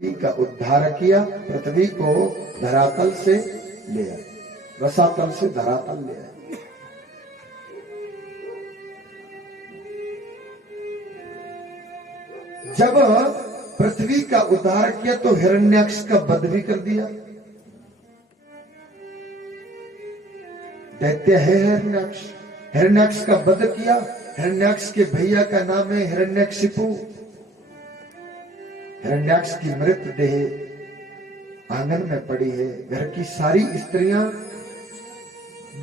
पृथ्वी का उद्धार किया, पृथ्वी को धरातल से ले आए, रसातल से धरातल ले आए। जब पृथ्वी का उद्धार किया तो हिरण्याक्ष का वध भी कर दिया। दैत्य है हिरण्याक्ष, हिरण्याक्ष का वध किया। हिरण्याक्ष के भैया का नाम है हिरण्यकशिपु। हिरण्याक्ष की मृतदेह आंगन में पड़ी है। घर की सारी स्त्रियां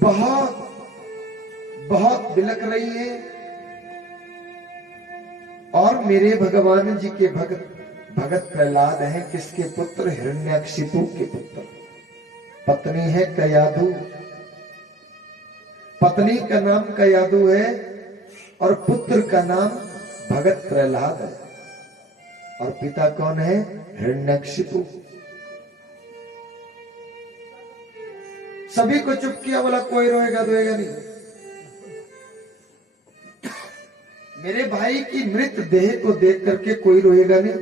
बहुत बहुत बिलक रही है और मेरे भगवान जी के भगत प्रहलाद हैं किसके पुत्र? हिरण्याकशिपु के पुत्र। पत्नी है कयाधु, पत्नी का नाम कयाधु है और पुत्र का नाम भगत प्रहलाद है। और पिता कौन है? हिरण्याकशिपु। सभी को चुप किया, बोला कोई रोएगा धोएगा नहीं। मेरे भाई की मृत देह को देख करके कोई रोएगा नहीं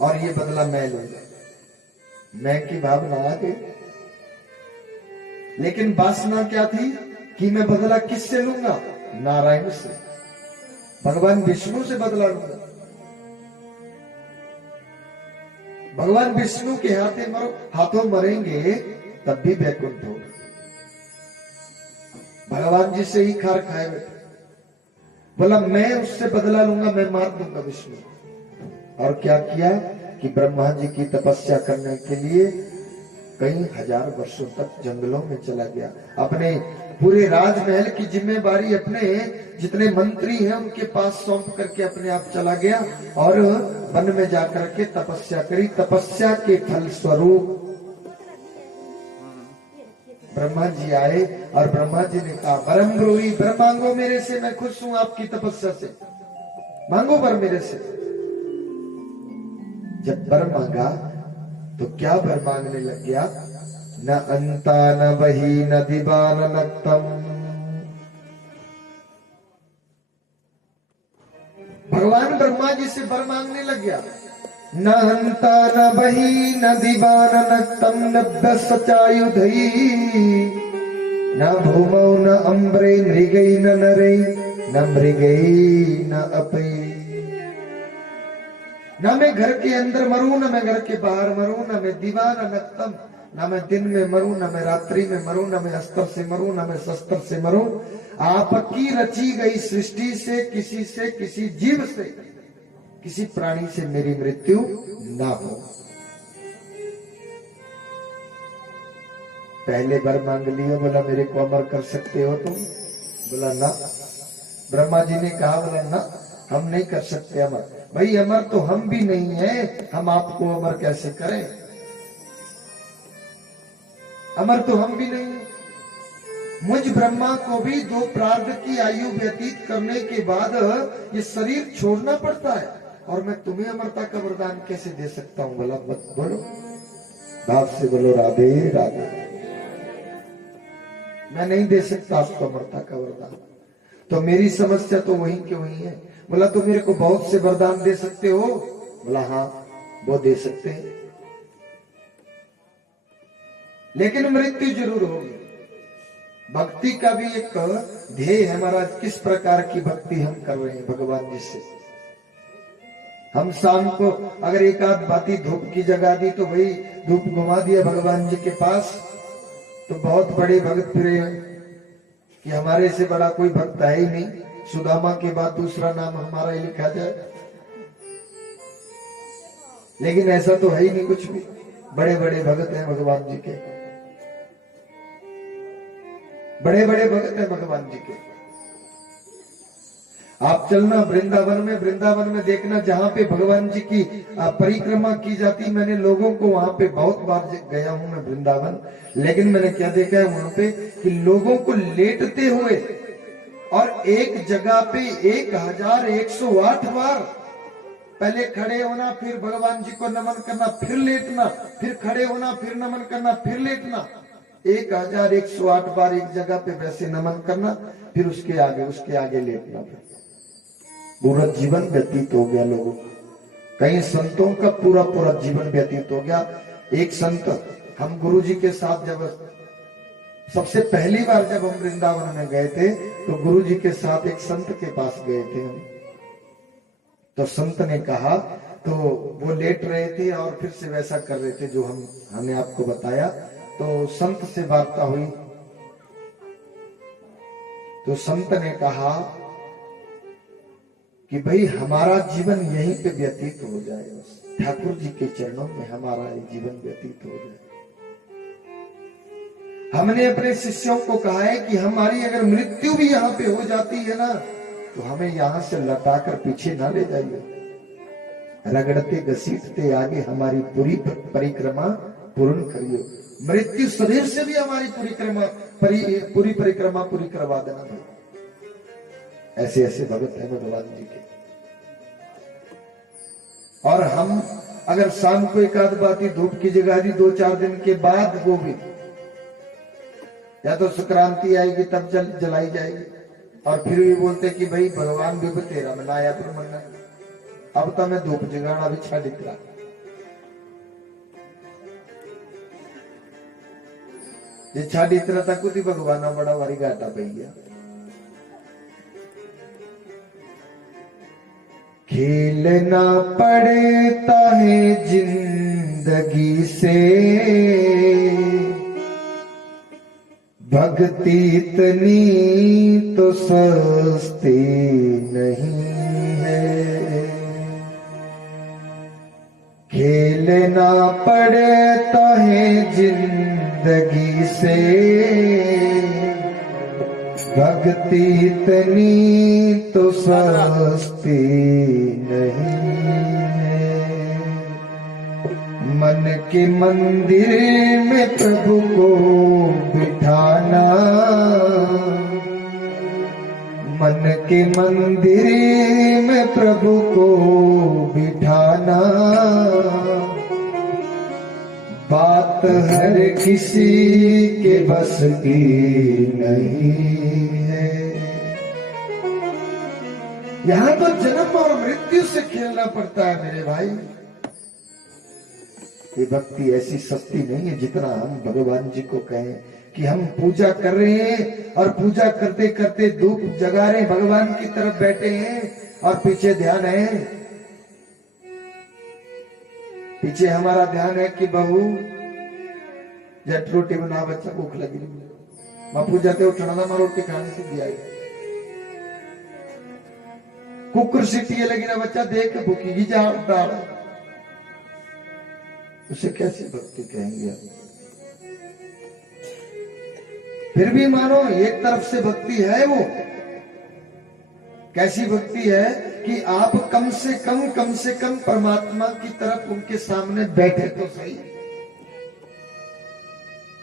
और ये बदला मैं लूंगा। मैं की भावना आ गई, लेकिन वासना क्या थी कि मैं बदला किससे लूंगा? नारायण से, भगवान विष्णु से बदला लूंगा। भगवान विष्णु के हाथों मरेंगे तब भी वैकुंठ होगा। भगवान जी से ही खार खाए बैठे, बोला मैं उससे बदला लूंगा, मैं मार दूंगा विष्णु। और क्या किया कि ब्रह्मा जी की तपस्या करने के लिए कई हजार वर्षों तक जंगलों में चला गया। अपने पूरे राजमहल की जिम्मेवारी अपने जितने मंत्री हैं उनके पास सौंप करके अपने आप चला गया और वन में जाकर के तपस्या करी। तपस्या के फल स्वरूप ब्रह्मा जी आए और ब्रह्मा जी ने कहा वरम ब्रूहि, वर मांगो मेरे से, मैं खुश हूं आपकी तपस्या से, मांगो वर मेरे से। जब वर मांगा तो क्या वर मांगने लग गया? न अंता न वही न दिवान नक्तम। भगवान ब्रह्मा जी से वर मांगने लग गया। न हंता न बही न दीवान नक्तम न सचायुधई न भूमौ न अम्बरे मृगई न नरे न मृगई न अपई। न मैं घर के अंदर मरूं न मैं घर के बाहर मरूं, न मैं दीवान नक्तम, न मैं दिन में मरूं न मैं रात्रि में मरूं, न मैं अस्त्र से मरूं न मैं शस्त्र से मरूं। आपकी रची गई सृष्टि से किसी जीव से, किसी प्राणी से मेरी मृत्यु ना हो। पहले वर मांग लिया, बोला मेरे को अमर कर सकते हो तुम? बोला ना। ब्रह्मा जी ने कहा, बोला ना हम नहीं कर सकते अमर। भाई अमर तो हम भी नहीं है, हम आपको अमर कैसे करें? अमर तो हम भी नहीं है। मुझ ब्रह्मा को भी दो प्रार्थ की आयु व्यतीत करने के बाद ये शरीर छोड़ना पड़ता है और मैं तुम्हें अमरता का वरदान कैसे दे सकता हूं? बोला मत बोलो, बाप से बोलो राधे राधे। मैं नहीं दे सकता आपको अमरता का वरदान, तो मेरी समस्या तो वहीं के वहीं है। बोला तो मेरे को बहुत से वरदान दे सकते हो? बोला हाँ वो दे सकते हैं, लेकिन मृत्यु जरूर होगी। भक्ति का भी एक ध्येय है महाराज, किस प्रकार की भक्ति हम कर रहे हैं भगवान जी से। हम शाम को अगर एक आध बाती धूप की जगा दी तो भाई धूप घुमा दिया भगवान जी के पास, तो बहुत बड़े भक्त फिरे हैं कि हमारे से बड़ा कोई भक्त है ही नहीं, सुदामा के बाद दूसरा नाम हमारा ही लिखा जाए। लेकिन ऐसा तो है ही नहीं कुछ भी। बड़े बड़े भक्त हैं भगवान जी के, बड़े बड़े भक्त हैं भगवान जी के। आप चलना वृंदावन में देखना, जहाँ पे भगवान जी की परिक्रमा की जाती। मैंने लोगों को वहां पे बहुत बार गया हूं मैं वृंदावन, लेकिन मैंने क्या देखा है वहां पे कि लोगों को लेटते हुए और एक जगह पे 1108 बार पहले खड़े होना, फिर भगवान जी को नमन करना, फिर लेटना, फिर खड़े होना, फिर नमन करना, फिर लेटना। 1108 बार एक जगह पे वैसे नमन करना, फिर उसके आगे लेटना। पूरा जीवन व्यतीत हो गया लोगों को। कई संतों का पूरा पूरा जीवन व्यतीत हो गया। एक संत, हम गुरु जी के साथ जब सबसे पहली बार जब हम वृंदावन में गए थे तो गुरु जी के साथ एक संत के पास गए थे हम। तो संत ने कहा, तो वो लेट रहे थे और फिर से वैसा कर रहे थे जो हमने आपको बताया। तो संत से वार्ता हुई तो संत ने कहा कि भाई हमारा जीवन यहीं पे व्यतीत हो जाए, बस ठाकुर जी के चरणों में हमारा जीवन व्यतीत हो जाए। हमने अपने शिष्यों को कहा है कि हमारी अगर मृत्यु भी यहाँ पे हो जाती है ना तो हमें यहाँ से लटाकर पीछे ना ले जाइए, रगड़ते घसीटते आगे हमारी पूरी परिक्रमा पूर्ण करिए। मृत्यु शरीर से भी हमारी पूरी परिक्रमा पूरी करवा देना भाई। ऐसे ऐसे भगत है भगवान जी के। और हम अगर शाम को एक आध बाती धूप की जगह दी 2-4 दिन के बाद वो भी या तो संक्रांति आएगी तब जलाई जाएगी। और फिर भी बोलते कि भाई भगवान भी तेरा मनाया पर मना। अब तो मैं धूप जगाना भी छा दिख ये छाड़ी इतना तक कुछ भगवान बड़ा वारी घाटा पै गया। खेलना पड़ता है जिंदगी से, भक्ति इतनी तो सस्ती नहीं है। खेलना पड़ता है जिंदगी से, भक्ति इतनी तो सस्ती नहीं है। मन के मंदिर में प्रभु को बिठाना, मन के मंदिर में प्रभु को बिठाना, बात हर किसी के बस की नहीं है। यहाँ तो जन्म और मृत्यु से खेलना पड़ता है मेरे भाई। ये भक्ति ऐसी सस्ती नहीं है जितना हम भगवान जी को कहें कि हम पूजा कर रहे हैं और पूजा करते करते धूप जगा रहे भगवान की तरफ बैठे हैं और पीछे ध्यान है, पीछे हमारा ध्यान है कि बहू जट रोटी बना, बच्चा भूख लगी, मैं पूजा ते उठना ना मैं रोटी खाने से दिया। कुकर सीटी लगी ना बच्चा देख भूखी की जा डाल, उसे कैसी भक्ति कहेंगे। फिर भी मानो एक तरफ से भक्ति है। वो कैसी भक्ति है कि आप कम से कम परमात्मा की तरफ उनके सामने बैठे तो सही,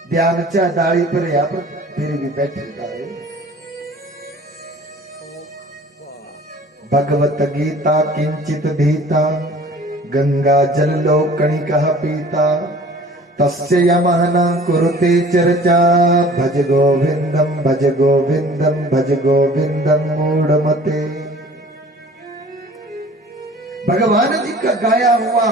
ध्यान चाहे दाढ़ी पर या पर फिर भी बैठे है। भगवत गीता किंचित धीता, गंगा जल लो कणिकः पीता, तस्य यमः न कुरुते चर्चा, भज गोविंदम भज गोविंदम भज गोविंदम मूढ़मते। भगवान जी का गाया हुआ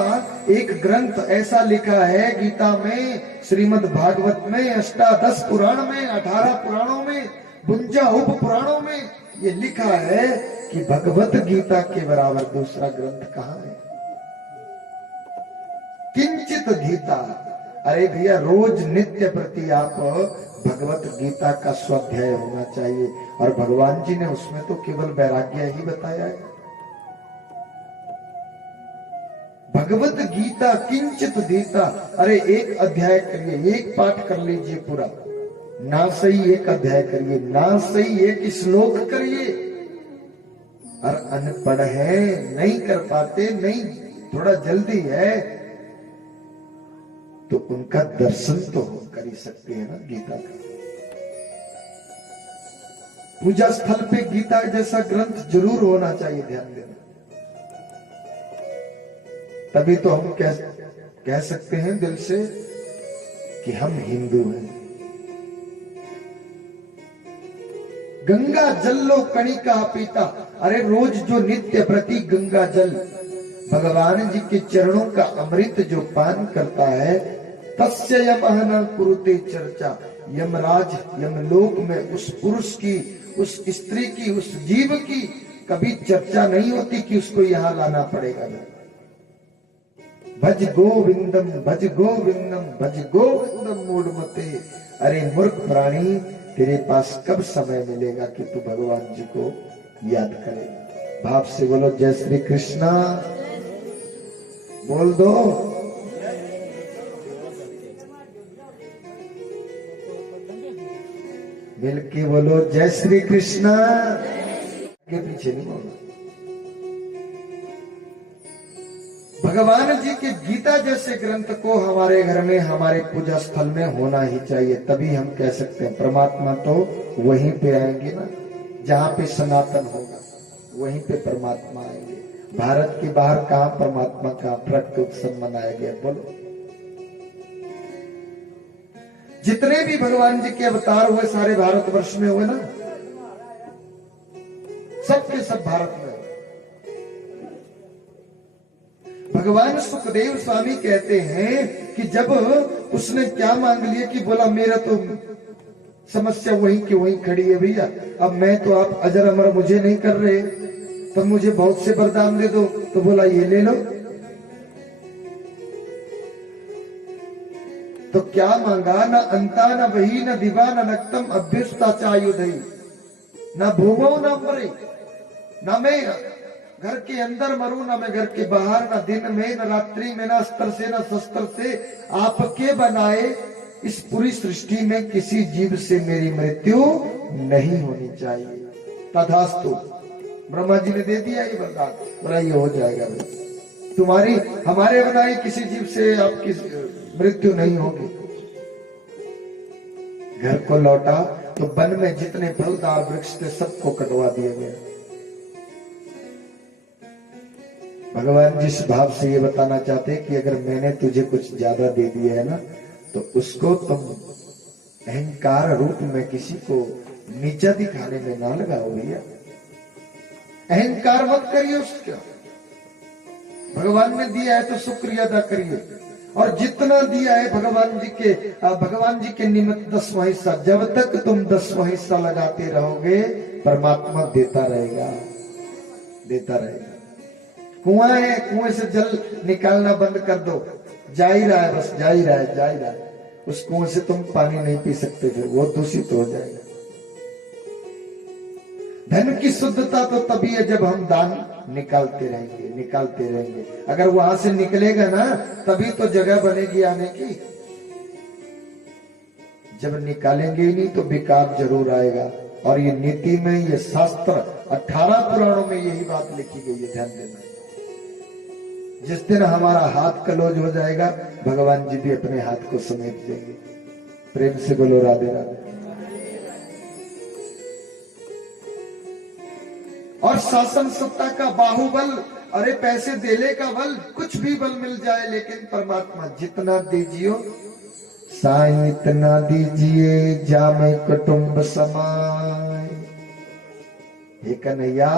एक ग्रंथ ऐसा लिखा है गीता में, श्रीमद् भागवत में, अष्टादश पुराण में, 18 पुराणों में, 52 उप पुराणों में ये लिखा है कि भगवत गीता के बराबर दूसरा ग्रंथ कहाँ है। किंचित गीता, अरे भैया रोज नित्य प्रति आप भगवत गीता का स्वाध्याय होना चाहिए। और भगवान जी ने उसमें तो केवल वैराग्य ही बताया है। भगवत गीता किंचित गीता, अरे एक अध्याय करिए, एक पाठ कर लीजिए पूरा, ना सही एक अध्याय करिए, ना सही एक श्लोक करिए। और अनपढ़ है, नहीं कर पाते, नहीं थोड़ा जल्दी है, तो उनका दर्शन तो हम कर ही सकते हैं ना गीता का। पूजा स्थल पे गीता जैसा ग्रंथ जरूर होना चाहिए, ध्यान देना। तभी तो हम कह सकते हैं दिल से कि हम हिंदू हैं। गंगा जल लो कणिका पीता, अरे रोज जो नित्य प्रति गंगा जल भगवान जी के चरणों का अमृत जो पान करता है, तस्य यमः न कुरुते चर्चा, यमराज यमलोक में उस पुरुष की, उस स्त्री की, उस जीव की कभी चर्चा नहीं होती कि उसको यहां लाना पड़ेगा। भज गोविंदम भज गोविंदम भज गोविंदम मूढ़मते। अरे मूर्ख प्राणी, तेरे पास कब समय मिलेगा कि तू भगवान जी को याद करे। भाव से बोलो जय श्री कृष्णा, बोल दो। मिलके बोलो जय श्री कृष्णा, के पीछे नहीं बोलना। भगवान जी के गीता जैसे ग्रंथ को हमारे घर में, हमारे पूजा स्थल में होना ही चाहिए, तभी हम कह सकते हैं परमात्मा तो वहीं पे आएंगे ना, जहां पे सनातन होगा वहीं पे परमात्मा आएंगे। भारत के बाहर कहां परमात्मा का प्रकट उत्सव मनाया गया, बोलो। जितने भी भगवान जी के अवतार हुए सारे भारतवर्ष में हुए ना, सबके सब भारत में। भगवान सुखदेव स्वामी कहते हैं कि जब उसने क्या मांग लिया कि बोला मेरा तो समस्या वहीं की वहीं खड़ी है भैया, अब मैं तो आप अजर अमर मुझे नहीं कर रहे, तो मुझे बहुत से वरदान दे दो। तो बोला ये ले लो। तो क्या मांगा, न अंता न वही न दिवा न नक्तम अभ्युष्टा चायुधई, न भूमो न परे, न मैं घर के अंदर मरूं, न मैं घर के बाहर, न दिन में न रात्रि में, न अस्त्र से न शस्त्र से, आपके बनाए इस पूरी सृष्टि में किसी जीव से मेरी मृत्यु नहीं होनी चाहिए। तथास्तु, ब्रह्मा जी ने दे दिया ये वरदान, बोला ये हो जाएगा भाई, तुम्हारी हमारे बनाए किसी जीव से आपकी मृत्यु नहीं होगी। घर को लौटा तो वन में जितने फलदार वृक्ष थे सबको कटवा दिया गया। भगवान जिस भाव से ये बताना चाहते कि अगर मैंने तुझे कुछ ज्यादा दे दिया है ना, तो उसको तुम अहंकार रूप में किसी को नीचा दिखाने में ना लगाओ भैया। अहंकार मत करिए उसका। भगवान ने दिया है तो शुक्रिया अदा करिए, और जितना दिया है भगवान जी के निमित्त 10वां हिस्सा, जब तक तुम 10वां हिस्सा लगाते रहोगे परमात्मा देता रहेगा, देता रहेगा। कुआं है, कुएं से जल निकालना बंद कर दो, जा ही रहा है, बस जा ही रहा है, जा ही रहा है। उस कुएं से तुम पानी नहीं पी सकते, फिर वो दूषित हो जाएगा। धन की शुद्धता तो तभी है जब हम दान निकालते रहेंगे, निकालते रहेंगे। अगर वहां से निकलेगा ना, तभी तो जगह बनेगी आने की। जब निकालेंगे ही नहीं तो विकार जरूर आएगा। और ये नीति में, ये शास्त्र 18 पुराणों में यही बात लिखी गई है, ध्यान देना। जिस दिन हमारा हाथ कलोज हो जाएगा, भगवान जी भी अपने हाथ को समेट देंगे। प्रेम से बोलो राधे राधे। और शासन सत्ता का बाहुबल, अरे पैसे देने का बल, कुछ भी बल मिल जाए, लेकिन परमात्मा जितना दीजिए साईं इतना दीजिए, जामे कुटुंब समाय। हे कन्हैया,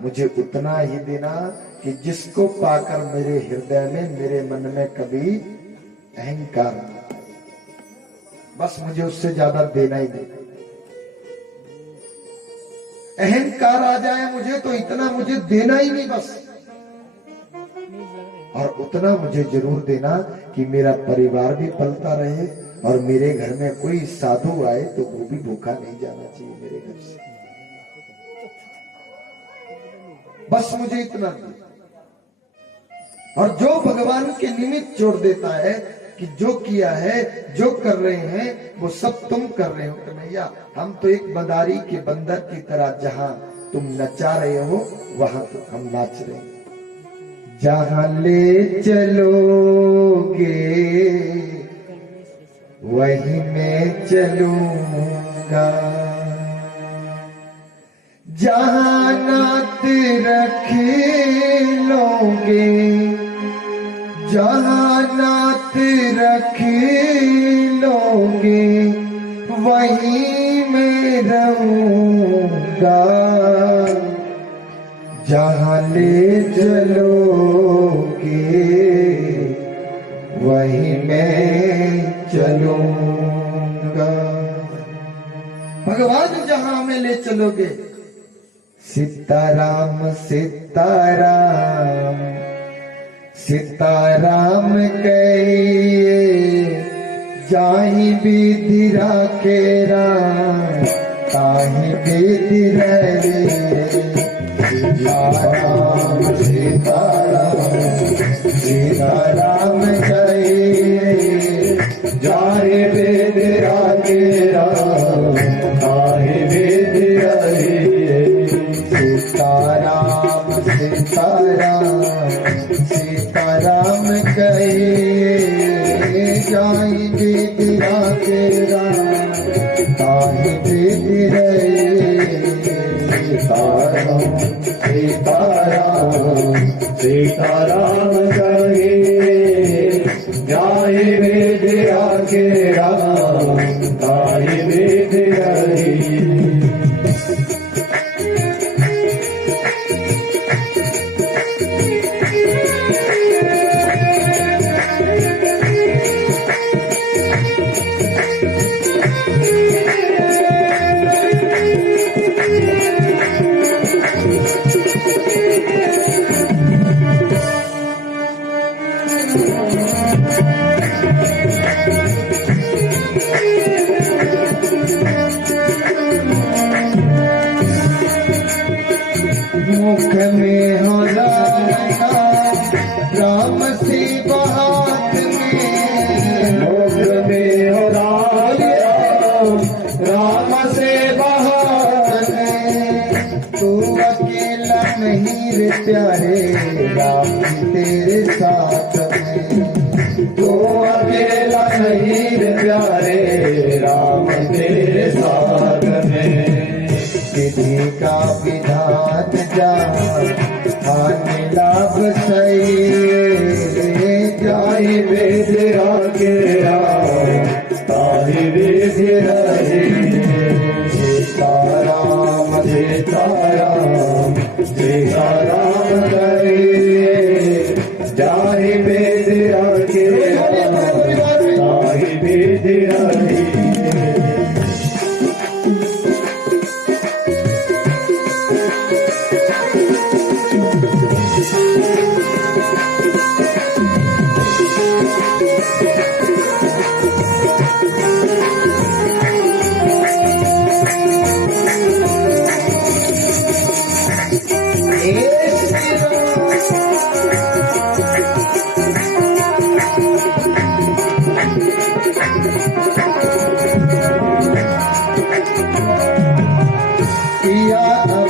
मुझे उतना ही देना कि जिसको पाकर मेरे हृदय में, मेरे मन में कभी अहंकार ना आए। बस मुझे उससे ज्यादा देना ही नहीं। अहंकार आ जाए मुझे तो इतना मुझे देना ही नहीं बस। और उतना मुझे जरूर देना कि मेरा परिवार भी पलता रहे, और मेरे घर में कोई साधु आए तो वो भी भूखा नहीं जाना चाहिए मेरे घर से। बस मुझे इतना दे। और जो भगवान के निमित्त जोड़ देता है कि जो किया है, जो कर रहे हैं, वो सब तुम कर रहे हो कन्हैया। हम तो एक मदारी के बंदर की तरह, जहां तुम नचा रहे हो वहां तो हम नाच रहे हैं। जहां ले चलोगे वहीं मैं चलूंगा, जहां नात रख लोगे, जहां नात रख लोगे वहीं मैं रहूंगा, जहां ले चलो में ले चलोगे? सीताराम सीताराम सीताराम कहिए जाहि विधि राखे राम ताहि विधि रहे। सीताराम सीताराम सीताराम कहिए जाहि विधि राखे राम ताहि विधि रहे। सीताराम सीताराम सीताराम कहिए जाहि विधि राखे राम ताहि विधि रहे। सीताराम सीताराम सीताराम कहिए जाहि विधि राखे राम ताहि विधि रहे। मुख में हो राम राम शिव हाथ में। मुख में हो राम राम शिव हाथ में। तू अकेला नहीं रे प्यारे राम तेरे साथ में। तू अकेला नहीं रे प्यारे राम तेरे साथ में। विधि का विधान जाने लाभ सही जाहि विधि राखे राम ताहि विधि रहे। सीताराम सीताराम सीताराम कहिए जाहि विधि राखे राम ताहि विधि रहे।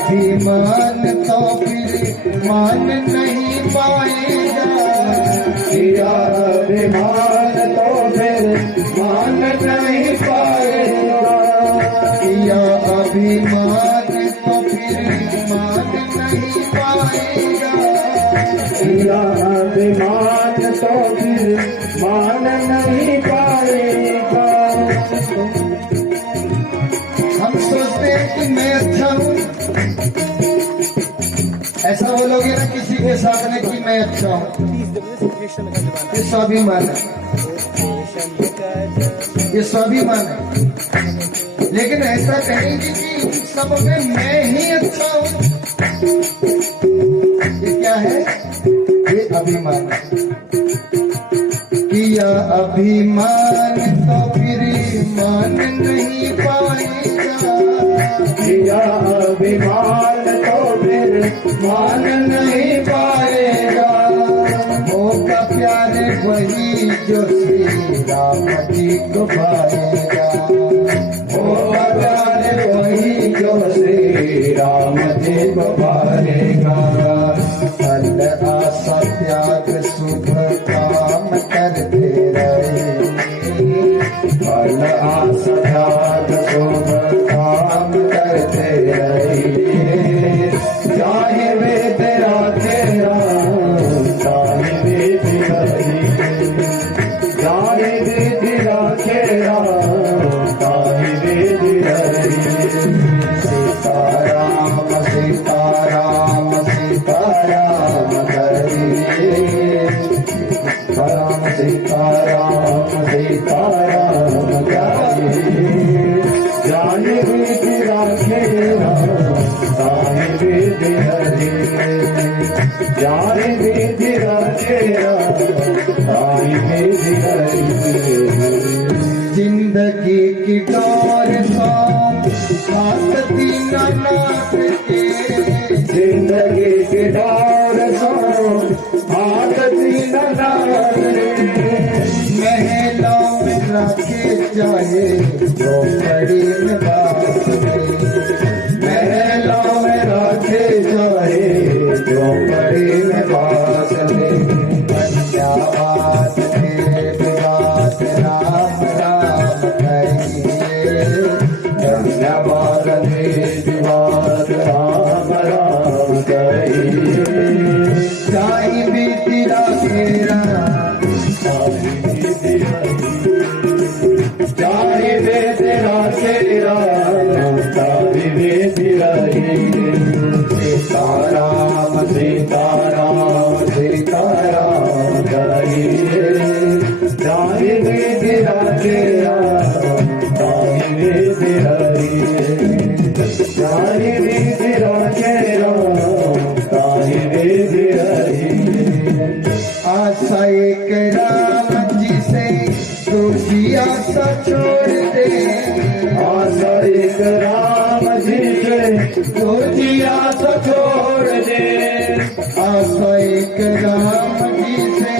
अभिमान तो फिर मान नहीं पाएगा। किया अभिमान तो फिर मान नहीं पाएगा। किया अभिमान तो फिर मान नहीं पाएगा। किया अभिमान तो फिर मान नहीं पाएगा। हम सोचते हैं कि मैं अच्छा हूँ, ऐसा बोलोगे ना किसी के साथ में कि मैं अच्छा हूँ, ये स्वाभिमान है, ये स्वाभिमान है। लेकिन ऐसा कहेंगे कि इन सब में मैं ही अच्छा हूँ, ये क्या है? ये अभिमान है। किया अभिमान तो फिर मान नहीं पाएगा। किया अभिमान तो फिर मान नहीं पाएगा। होगा प्यारे वही जो श्री राम जी को पाएगा। होगा प्यारे वही जो श्री राम जी को पाएगा। फल आशा त्याग शुभ काम करते रहे। फल आशा त्याग शुभ काम करते रहे। चाहे वेद राखे राम ताहि विधि रहे। चाहे वेद राखे राम ताहि विधि रहे। सीताराम सीताराम सीताराम कहिए राम सीताराम सीताराम कहिए जाहि विधि राखे ताई बेद रही। जिंदगी की डोर को हाथ दीना नाथ के, जिंदगी की डोर को हाथ दीना नाथ के। महलों में रखे जाए तो बड़ी बात है, महलों में रखे जाए जो बड़ी बात है। पंजाबाद के विवाद राम राम कहिए, धन्यवाद विवाद राम राम कहिए। जाई भी तेरा घेरा, जाहि वे तेरा तेरा ताहि वे तेरी। सीताराम सीताराम सीताराम कहिए। जाहि वे तेरा तेरा ताहि वे तेरी। जाहि वे तेरा तेरा ताहि वे तेरी। आशा एक राम जी से दूसरी आशा छोड़ दे, आशा एक राम जी से दूसरी आशा छोड़ दे। आशा एक राम जी से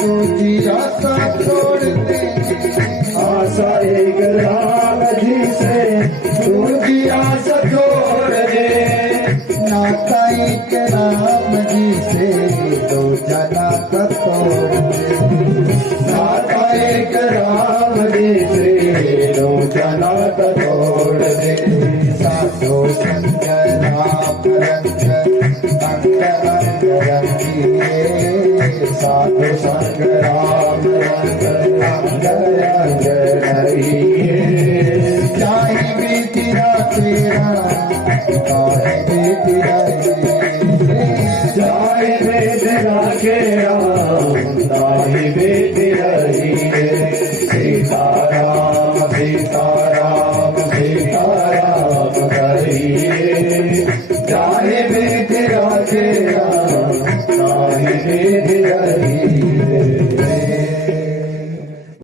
दूसरी आशा छोड़ दे, आशा एक राम जी से दूसरी आशा छोड़ दे। नाता एक राम जी से दो जना का तोड़ दे, नाता एक राम जी से दो जना का तोड़ दे। साधो संग राम रंग अंग रंग रंगिए, साधु संग राम रंग रंग रंग रहिए। चाहे भी तेरा तेरा चाहे भी तेरा जाहि वे तेरा